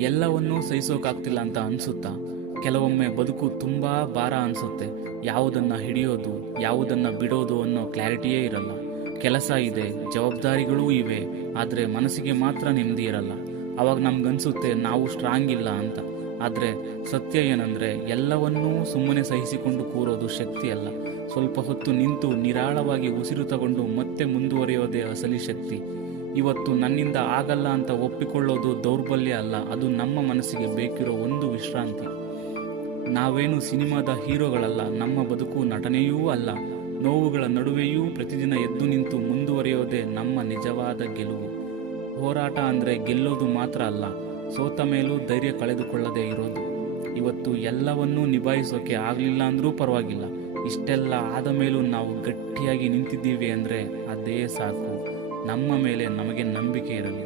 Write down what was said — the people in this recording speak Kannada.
ಎಲ್ಲವನ್ನೂ ಸಹಿಸೋಕಾಗ್ತಿಲ್ಲ ಅಂತ ಅನಿಸುತ್ತಾ? ಕೆಲವೊಮ್ಮೆ ಬದುಕು ತುಂಬ ಭಾರ ಅನಿಸುತ್ತೆ. ಯಾವುದನ್ನು ಹಿಡಿಯೋದು ಯಾವುದನ್ನು ಬಿಡೋದು ಅನ್ನೋ ಕ್ಲಾರಿಟಿಯೇ ಇರಲ್ಲ. ಕೆಲಸ ಇದೆ, ಜವಾಬ್ದಾರಿಗಳೂ ಇವೆ, ಆದರೆ ಮನಸ್ಸಿಗೆ ಮಾತ್ರ ನೆಮ್ಮದಿ ಇರಲ್ಲ. ಅವಾಗ ನಮ್ಗನ್ಸುತ್ತೆ ನಾವು ಸ್ಟ್ರಾಂಗ್ ಇಲ್ಲ ಅಂತ. ಆದರೆ ಸತ್ಯ ಏನಂದರೆ, ಎಲ್ಲವನ್ನೂ ಸುಮ್ಮನೆ ಸಹಿಸಿಕೊಂಡು ಕೂರೋದು ಶಕ್ತಿ ಅಲ್ಲ. ಸ್ವಲ್ಪ ಹೊತ್ತು ನಿಂತು ನಿರಾಳವಾಗಿ ಉಸಿರು ತಗೊಂಡು ಮತ್ತೆ ಮುಂದುವರಿಯೋದೇ ಅಸಲಿ ಶಕ್ತಿ. ಇವತ್ತು ನನ್ನಿಂದ ಆಗಲ್ಲ ಅಂತ ಒಪ್ಪಿಕೊಳ್ಳೋದು ದೌರ್ಬಲ್ಯ ಅಲ್ಲ, ಅದು ನಮ್ಮ ಮನಸ್ಸಿಗೆ ಬೇಕಿರೋ ಒಂದು ವಿಶ್ರಾಂತಿ. ನಾವೇನು ಸಿನಿಮಾದ ಹೀರೋಗಳಲ್ಲ, ನಮ್ಮ ಬದುಕು ನಟನೆಯೂ ಅಲ್ಲ. ನೋವುಗಳ ನಡುವೆಯೂ ಪ್ರತಿದಿನ ಎದ್ದು ನಿಂತು ಮುಂದುವರಿಯೋದೇ ನಮ್ಮ ನಿಜವಾದ ಗೆಲುವು. ಹೋರಾಟ ಅಂದರೆ ಗೆಲ್ಲೋದು ಮಾತ್ರ ಅಲ್ಲ, ಸೋತ ಮೇಲೂ ಧೈರ್ಯ ಕಳೆದುಕೊಳ್ಳದೆ ಇರೋದು. ಇವತ್ತು ಎಲ್ಲವನ್ನೂ ನಿಭಾಯಿಸೋಕೆ ಆಗಲಿಲ್ಲ ಅಂದರೂ ಪರವಾಗಿಲ್ಲ. ಇಷ್ಟೆಲ್ಲ ಆದ ಮೇಲೂ ನಾವು ಗಟ್ಟಿಯಾಗಿ ನಿಂತಿದ್ದೀವಿ ಅಂದರೆ ಅದೇ ಸಾಕು. ನಮ್ಮ ಮೇಲೆ ನಮಗೆ ನಂಬಿಕೆ ಇರಲಿ.